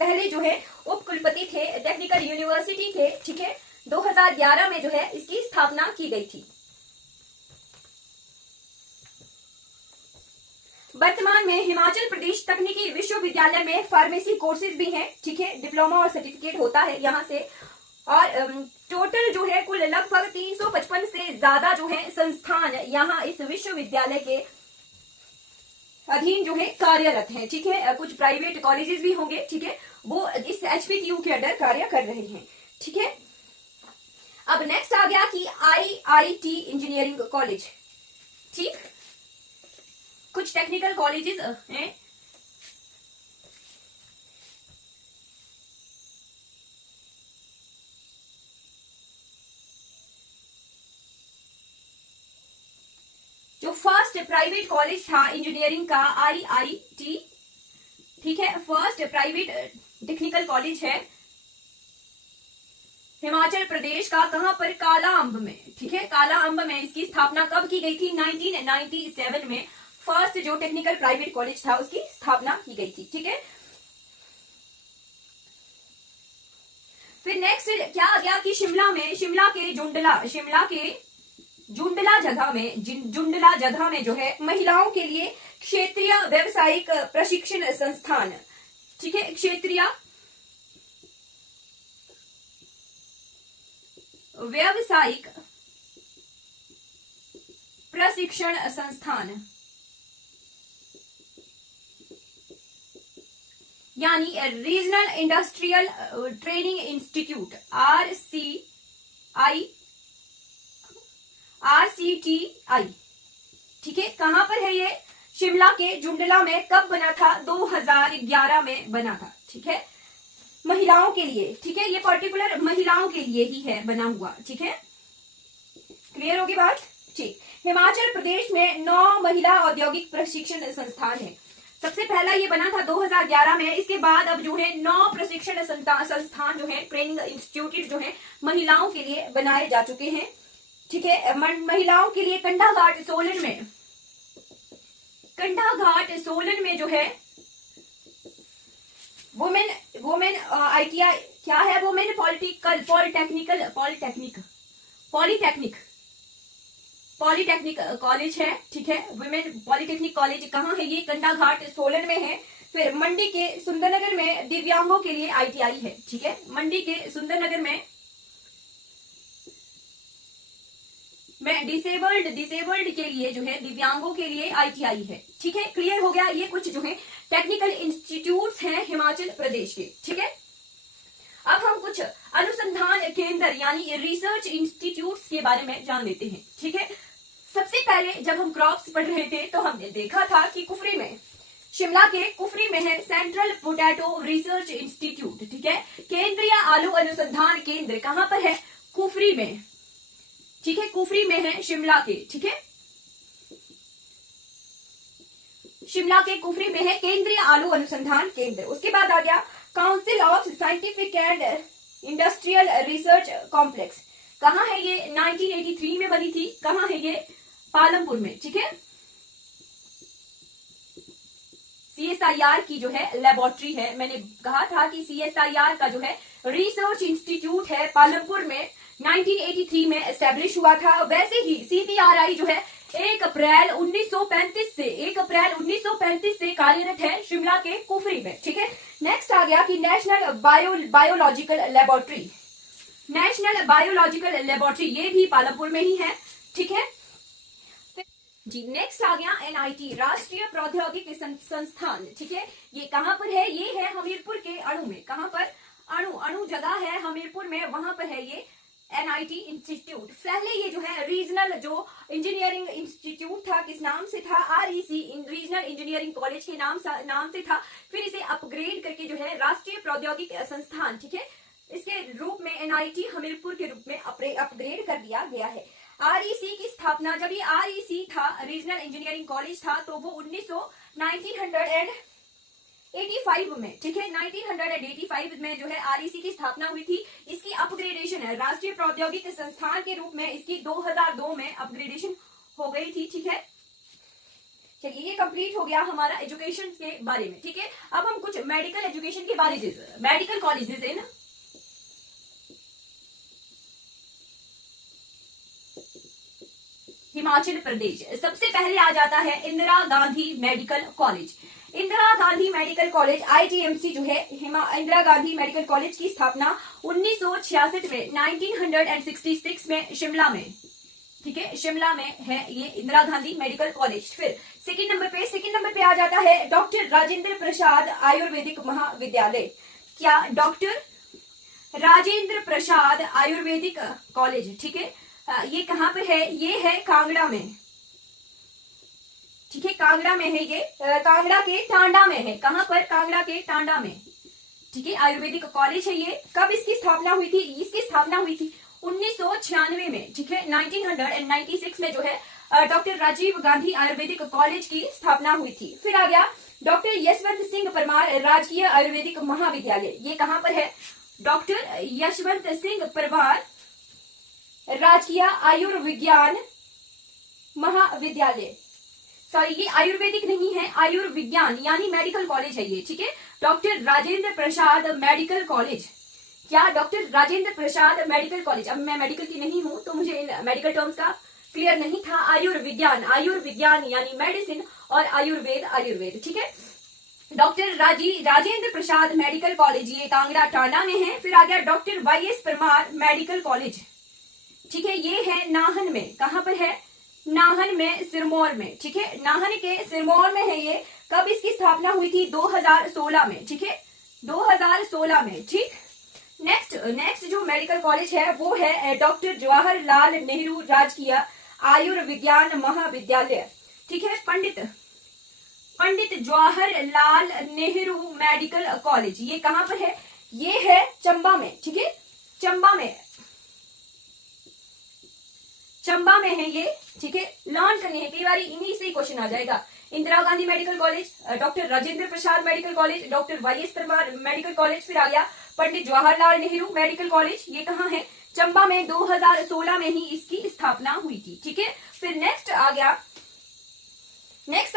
पहले जो है उपकुलपति थे, टेक्निकल यूनिवर्सिटी थे। ठीक है, 2011 में जो है इसकी स्थापना की गई थी। वर्तमान में हिमाचल प्रदेश तकनीकी विश्वविद्यालय में फार्मेसी कोर्सेज भी हैं। ठीक है, डिप्लोमा और सर्टिफिकेट होता है यहाँ से। और टोटल जो है कुल लगभग 355 से ज्यादा जो है संस्थान यहाँ इस विश्वविद्यालय के अधीन जो है कार्यरत हैं। ठीक है, कुछ प्राइवेट कॉलेजेस भी होंगे। ठीक है, वो इस HPTU के अंडर कार्य कर रहे हैं। ठीक है, अब नेक्स्ट आ गया कि IIT इंजीनियरिंग कॉलेज। ठीक, कुछ टेक्निकल कॉलेजेस हैं। जो फर्स्ट प्राइवेट कॉलेज था इंजीनियरिंग का IIT। ठीक है, फर्स्ट प्राइवेट टेक्निकल कॉलेज है हिमाचल प्रदेश का। कहां पर? कालाअंब में। ठीक है, कालाअंब में इसकी स्थापना कब की गई थी? 1997 में फर्स्ट जो टेक्निकल प्राइवेट कॉलेज था उसकी स्थापना की गई थी। ठीक है, फिर नेक्स्ट क्या आ गया कि शिमला में, शिमला के जुंडला जगह में जो है महिलाओं के लिए क्षेत्रीय व्यावसायिक प्रशिक्षण संस्थान। ठीक है, क्षेत्रीय व्यावसायिक प्रशिक्षण संस्थान यानी regional industrial training institute RCTI। ठीक है, कहां पर है ये? शिमला के जुंडला में। कब बना था? 2011 में बना था। ठीक है, महिलाओं के लिए। ठीक है, ये पर्टिकुलर महिलाओं के लिए ही है बना हुआ। ठीक है, क्लियर होगी बात? ठीक, हिमाचल प्रदेश में 9 महिला औद्योगिक प्रशिक्षण संस्थान है। सबसे पहला ये बना था 2011 में। इसके बाद अब जो है 9 प्रशिक्षण संस्थान जो है, ट्रेनिंग इंस्टीट्यूट जो है महिलाओं के लिए बनाए जा चुके हैं। ठीक है, महिलाओं के लिए कंडाघाट सोलन में जो है वुमेन वुमेन ITI क्या है? वुमेन पॉलिटेक्निक कॉलेज है, ठीक है। वुमेन पॉलिटेक्निक कॉलेज कहाँ है? ये कंडाघाट सोलन में है। फिर मंडी के सुंदरनगर में दिव्यांगों के लिए ITI है, ठीक है। मंडी के सुंदरनगर में डिसेबल्ड के लिए जो है, दिव्यांगों के लिए ITI है, ठीक है। क्लियर हो गया? ये कुछ जो है टेक्निकल इंस्टीट्यूट्स हैं हिमाचल प्रदेश के, ठीक है। अब हम कुछ अनुसंधान केंद्र यानी रिसर्च इंस्टीट्यूट्स के बारे में जान लेते हैं, ठीक है। सबसे पहले जब हम क्रॉप्स पढ़ रहे थे तो हमने देखा था कि कुफरी में, शिमला के कुफरी में है सेंट्रल पोटैटो रिसर्च इंस्टीट्यूट, ठीक है। केंद्रीय आलू अनुसंधान केंद्र कहां पर है? कुफरी में, ठीक है। कुफरी में है शिमला के, ठीक है। शिमला के कुफरी में है केंद्रीय आलू अनुसंधान केंद्र। उसके बाद आ गया council of scientific and industrial research complex. कहाँ है ये? 1983 में बनी थी। कहाँ है ये? पालमपुर में, ठीक है। CSIR की जो है लेबोरेटरी है। मैंने कहा था कि CSIR का जो है रिसर्च इंस्टीट्यूट है पालमपुर में, 1983 में एस्टेब्लिश हुआ था। वैसे ही CBRI जो है 1 अप्रैल 1935 से कार्यरत है शिमला के कुफरी में, ठीक है। नेक्स्ट आ गया कि नेशनल बायोलॉजिकल लेबोरेटरी, ये भी पालमपुर में ही है, ठीक है जी। नेक्स्ट आ गया NIT, राष्ट्रीय प्रौद्योगिकी संस्थान, ठीक है। ये कहां पर है? ये है हमीरपुर के अणु में। कहां पर? अणु जगह है हमीरपुर में, वहां पर है ये NIT इंस्टीट्यूट। पहले ये जो है रीजनल जो इंजीनियरिंग इंस्टीट्यूट था, किस नाम से था? REC, रीजनल इंजीनियरिंग कॉलेज के नाम से था। फिर इसे अपग्रेड करके जो है राष्ट्रीय प्रौद्योगिकी संस्थान, ठीक है, इसके रूप में NIT हमीरपुर के रूप में अपग्रेड कर दिया गया है। REC की स्थापना, जब ये REC था, रीजनल इंजीनियरिंग कॉलेज था, तो वो 1985 में, ठीक है, 1985 में जो है REC की स्थापना हुई थी। इसकी अपग्रेडेशन है राष्ट्रीय प्रौद्योगिकी संस्थान के रूप में, इसकी 2002 में अपग्रेडेशन हो गई थी, ठीक है। चलिए, ये कंप्लीट हो गया हमारा एजुकेशन के बारे में, ठीक है। अब हम कुछ मेडिकल एजुकेशन के बारे में, मेडिकल कॉलेजेस है ना, हिमाचल प्रदेश। सबसे पहले आ जाता है Indira Gandhi medical college. Indira Gandhi medical college IGMC जो है, इंदिरा गांधी मेडिकल कॉलेज की स्थापना 1966 में, 1966 में शिमला में, ठीक है, शिमला में है ये इंदिरा गांधी मेडिकल कॉलेज। फिर सेकंड नंबर पे आ जाता है डॉक्टर राजेंद्र प्रसाद आयुर्वेदिक महाविद्यालय। क्या? डॉक्टर राजेंद्र प्रसाद आयुर्वेदिक कॉलेज, ठीक है। ये कहां पर है? ये है कांगड़ा में, ठीक है, कांगड़ा में है ये, कांगड़ा के टांडा में है। कहां पर? कांगड़ा के टांडा में, ठीक है, आयुर्वेदिक कॉलेज है ये। कब इसकी स्थापना हुई थी? इसकी स्थापना हुई थी 1996 में, ठीक है, 1996 में जो है डॉक्टर राजीव गांधी आयुर्वेदिक कॉलेज की स्थापना हुई थी। फिर आ गया डॉक्टर यशवंत सिंह परमार राजकीय आयुर्वेदिक महाविद्यालय। ये कहां पर है? डॉक्टर यशवंत सिंह परमार राजकीय आयुर्विज्ञान महाविद्यालय। सॉरी, ये आयुर्वेदिक नहीं है, आयुर्विज्ञान यानी मेडिकल कॉलेज है ये, ठीक है। Doctor Rajendra Prasad medical college. क्या? Doctor Rajendra Prasad medical college. अब मैं मेडिकल की नहीं हूं तो मुझे इन मेडिकल टर्म्स का क्लियर नहीं था। आयुर्विज्ञान यानी मेडिसिन और आयुर्वेद, ठीक है। Doctor Rajendra Prasad medical college, ये कांगड़ा टांडा में है। फिर आ गया doctor YS Parmar medical college, ठीक है, ये है नाहन में। कहां पर है? नाहन में, सिरमौर में, ठीक है, नाहन के सिरमौर में है ये। कब इसकी स्थापना हुई थी? 2016 में, ठीक है, 2016 में, ठीक। नेक्स्ट जो मेडिकल कॉलेज है वो है डॉक्टर जवाहरलाल नेहरू राजकीय आयुर्विज्ञान महाविद्यालय, ठीक है, पंडित जवाहरलाल नेहरू मेडिकल कॉलेज। ये कहां पर है? ये है चंबा में, ठीक है, चंबा में है ये, ठीक है। लर्न करने हैं, कई बार इन्हीं से ही क्वेश्चन आ जाएगा। Indira Gandhi medical college, doctor Rajendra Prasad medical college, doctor YS Parmar medical college. फिर आ गया पंडित जवाहरलाल नेहरू मेडिकल कॉलेज। ये कहाँ है? चंबा में। 2016 में ही इसकी स्थापना हुई थी, ठीक है। फिर नेक्स्ट आ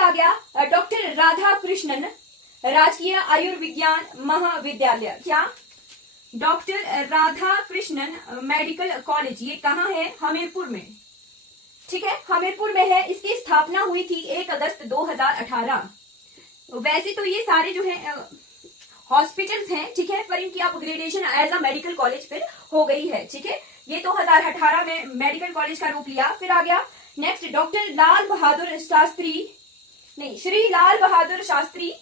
गया डॉक्टर राधा कृष्णन राजकीय आयुर्विज्ञान महाविद्यालय, क्या? Doctor Radha Krishnan medical college, ये कहाँ है? हमीरपुर में, ठीक है, हमीरपुर में है। इसकी स्थापना हुई थी 1 अगस्त 2018। वैसे तो ये सारे जो है हॉस्पिटल्स हैं, ठीक है, पर इनकी upgradation as a medical college फिर हो गई है, ठीक है। ये 2018 में मेडिकल कॉलेज का रूप लिया। फिर आ गया नेक्स्ट डॉक्टर लाल बहादुर शास्त्री, नहीं, श्री लाल बहादुर शास्त्री,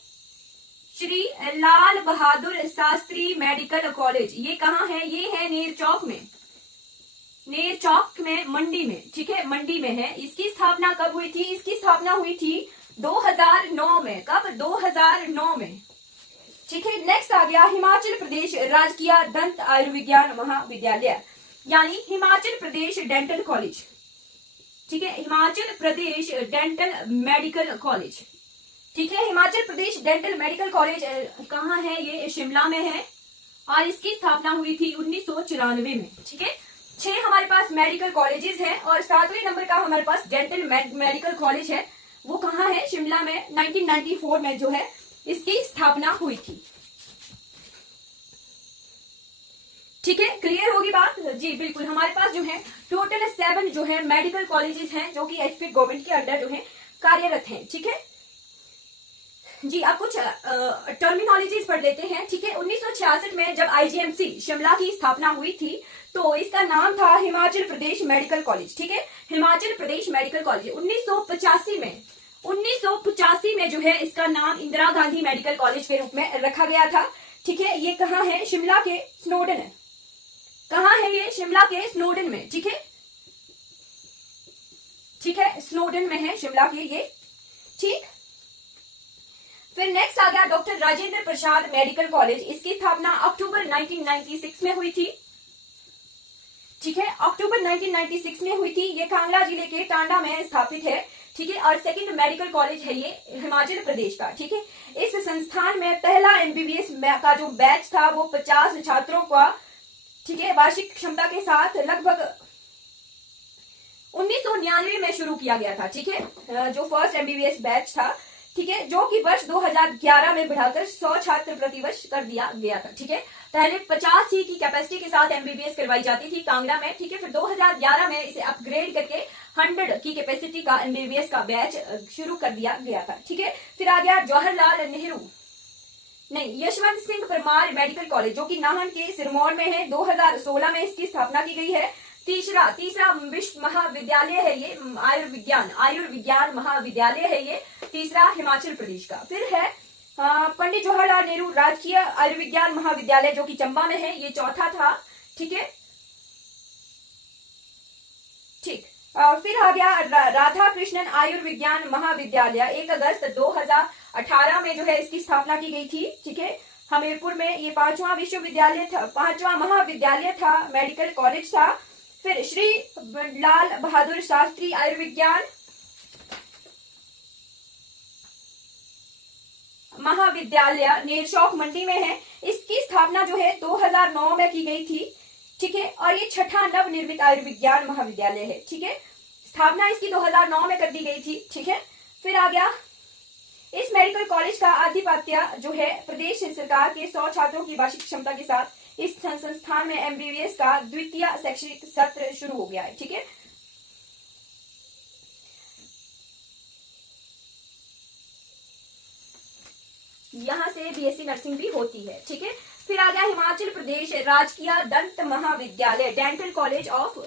श्री लाल बहादुर शास्त्री मेडिकल कॉलेज, ये कहाँ है? ये है नेर चौक में, नेर चौक में, मंडी में, ठीक है, मंडी में है। इसकी स्थापना कब हुई थी? इसकी स्थापना हुई थी 2009 में। कब? 2009 में, ठीक है। नेक्स्ट आ गया हिमाचल प्रदेश राजकीय दंत आयुर्विज्ञान महाविद्यालय, यानी हिमाचल प्रदेश डेंटल कॉलेज, ठीक है, Himachal Pradesh dental medical college, ठीक है। Himachal Pradesh dental medical college कहाँ है? ये शिमला में है और इसकी स्थापना हुई थी 1994 में, ठीक है। 6 हमारे पास मेडिकल कॉलेजेस हैं और 7वें नंबर का हमारे पास डेंटल मेडिकल कॉलेज है। वो कहाँ है? शिमला में 1994 में जो है इसकी स्थापना हुई थी, ठीक है। क्लियर होगी बात? जी बिल्कुल। हमारे पास जो है टोटल 7 जो है मेडिकल कॉलेजेस हैं जो कि एचपी गवर्नमेंट के अंडर जो है कार्यरत हैं, ठीक है जी। अब कुछ टर्मिनोलॉजीज पढ़ लेते हैं, ठीक है। 1966 में जब आईजीएमसी शिमला की स्थापना हुई थी तो इसका नाम था हिमाचल प्रदेश मेडिकल कॉलेज, ठीक है, हिमाचल प्रदेश मेडिकल कॉलेज। 1985 में जो है इसका नाम इंदिरा गांधी मेडिकल कॉलेज के रूप में रखा गया था, ठीक है। ये कहाँ है? शिमला के स्नोडन, कहाँ है ये? शिमला के स्नोडन में, ठीक है, ठीक है, स्नोडन में है शिमला के ये, ठीक। फिर नेक्स्ट आ गया doctor Rajendra Prasad medical college. इसकी स्थापना अक्टूबर 1996 में हुई थी, ठीक है, अक्टूबर 1996 में हुई थी। ये कांगड़ा जिले के टांडा में स्थापित है, ठीक है, और सेकंड मेडिकल कॉलेज है ये हिमाचल प्रदेश का, ठीक है। इस संस्थान में पहला एमबीबीएस का जो बैच था वो 50 छात्रों का, ठीक है, वार्षिक क्षमता के साथ लगभग 1999 में शुरू किया गया था, ठीक है, जो फर्स्ट एमबीबीएस बैच था, ठीक है, जो कि वर्ष 2011 में बढ़ाकर 100 छात्र प्रतिवर्ष कर दिया गया था, ठीक है। पहले 50 ही की कैपेसिटी के साथ एमबीबीएस करवाई जाती थी कांगड़ा में, ठीक है। फिर 2011 में इसे अपग्रेड करके 100 की कैपेसिटी का एमबीबीएस का बैच शुरू कर दिया गया था, ठीक है। फिर आ गया जवाहरलाल नेहरू, नहीं, यशवंत सिंह परमार मेडिकल कॉलेज जो कि नाहन के सिरमौर में है। 2016 में इसकी स्थापना की गई है। तीसरा विश्व महाविद्यालय है ये, आयुर्विज्ञान महाविद्यालय है ये, तीसरा हिमाचल प्रदेश का। फिर है पंडित जवाहरलाल नेहरू राजकीय आयुर्विज्ञान महाविद्यालय जो कि चंबा में है, ये चौथा था, ठीक है, ठीक। फिर आ गया राधा कृष्णन आयुर्विज्ञान महाविद्यालय, 1 अगस्त 2018 में जो है इसकी स्थापना की गई थी, ठीक है, हमीरपुर में। ये 5वां विश्वविद्यालय था, 5वां महाविद्यालय था, मेडिकल कॉलेज था। फिर श्री लाल बहादुर शास्त्री आयुर्विज्ञान महाविद्यालय नेरचौक मंडी में है। इसकी स्थापना जो है 2009 में की गई थी, ठीक है, और ये 6ठा नवनिर्मित आयुर्विज्ञान महाविद्यालय है, ठीक है। स्थापना इसकी 2009 में कर दी गई थी, ठीक है। फिर आ गया इस मेडिकल कॉलेज का आधिपत्य जो है प्रदेश सरकार के 100 छात्रों की वार्षिक क्षमता के साथ इस संस्थान में एमबीबीएस का द्वितीय शैक्षणिक सत्र शुरू हो गया है, ठीक है। यहां से बीएससी नर्सिंग भी होती है, ठीक है। फिर आ गया हिमाचल प्रदेश राजकीय दंत महाविद्यालय, dental college of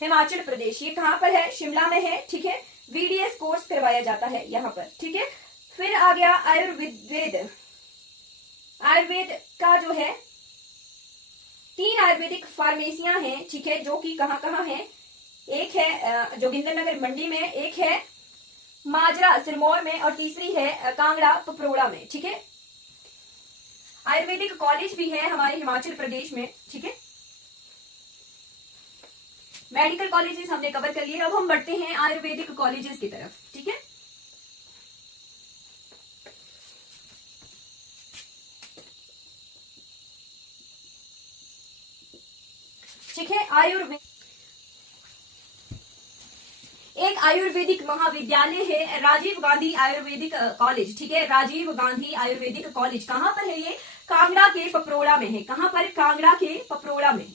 Himachal Pradesh. ये कहां पर है? शिमला में है, ठीक है। वीडीएस कोर्स करवाया जाता है यहाँ पर, ठीक है। फिर आ गया आयुर्वेद का जो है 3 आयुर्वेदिक फार्मेसियां हैं, ठीक है, जो कि कहां कहां है? एक है जोगिंद्रनगर मंडी में, एक है माजरा सिरमौर में और तीसरी है कांगड़ा पपरोड़ा में, ठीक है। आयुर्वेदिक कॉलेज भी है हमारे हिमाचल प्रदेश में, ठीक है। मेडिकल कॉलेजेस हमने कवर कर लिए। अब हम बढ़ते हैं आयुर्वेदिक कॉलेजेस की तरफ, ठीक है। ठीक है, एक आयुर्वेदिक महाविद्यालय है राजीव गांधी आयुर्वेदिक कॉलेज, ठीक है, राजीव गांधी आयुर्वेदिक कॉलेज कहाँ पर है? ये कांगड़ा के पपरोड़ा में है। कहाँ पर? कांगड़ा के पपरोड़ा में,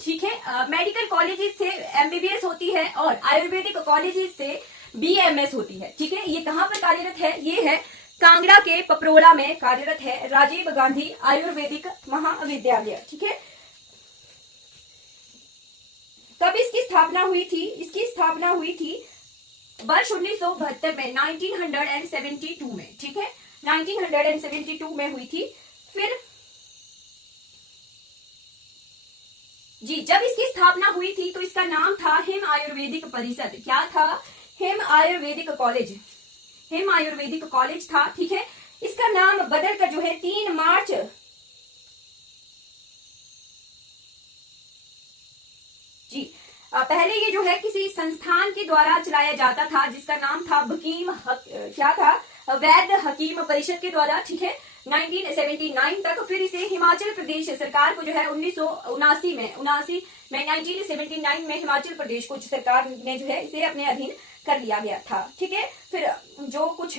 ठीक है। मेडिकल कॉलेजेस से एमबीबीएस होती है और आयुर्वेदिक कॉलेजेस से बीएमएस होती है, ठीक है। ये कहाँ पर कार्यरत है? ये है कांगड़ा के पपरोड़ा में कार्यरत है राजीव गांधी आयुर्वेदिक महाविद्यालय, ठीक है। कब इसकी स्थापना हुई थी? इसकी स्थापना हुई थी वर्ष 1972 में, 1972 में, ठीक है, 1972 में हुई थी। फिर जी जब इसकी स्थापना हुई थी तो इसका नाम था हिम आयुर्वेदिक परिषद। क्या था? Him Ayurvedic college, him Ayurvedic college था, ठीक है। इसका नाम बदलकर जो है 3 मार्च जी पहले ये जो है किसी संस्थान के द्वारा चलाया जाता था जिसका नाम था क्या था? वैद्य हकीम परिषद के द्वारा, ठीक है, 1979 तक। फिर इसे हिमाचल प्रदेश सरकार को जो है 1979 में 1979 में हिमाचल प्रदेश को सरकार ने जो है इसे अपने अधीन कर लिया गया था, ठीक है। फिर जो कुछ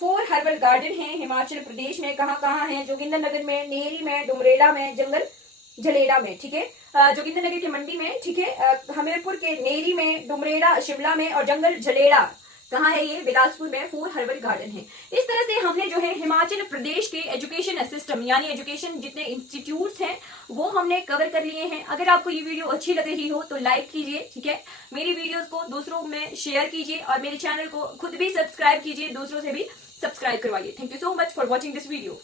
फोर हर्बल गार्डन है हिमाचल प्रदेश में। कहाँ है? जोगिंद्रनगर में, नेरी में, डुमरेला में, जंगल झलेड़ा में, ठीक है। जोगिंद्रनगर की मंडी में, ठीक है, हमीरपुर के नेरी में, डुमरेला शिमला में और जंगल झलेड़ा कहाँ है? ये बिलासपुर में 4 हर्बल गार्डन है। इस तरह से हमने जो है हिमाचल प्रदेश के एजुकेशन सिस्टम यानी एजुकेशन जितने इंस्टीट्यूट्स हैं वो हमने कवर कर लिए हैं। अगर आपको ये वीडियो अच्छी लग रही हो तो लाइक कीजिए, ठीक है, मेरी वीडियोस को दूसरों में शेयर कीजिए और मेरे चैनल को खुद भी सब्सक्राइब कीजिए, दूसरों से भी सब्सक्राइब करवाइए। Thank you so much for watching this video.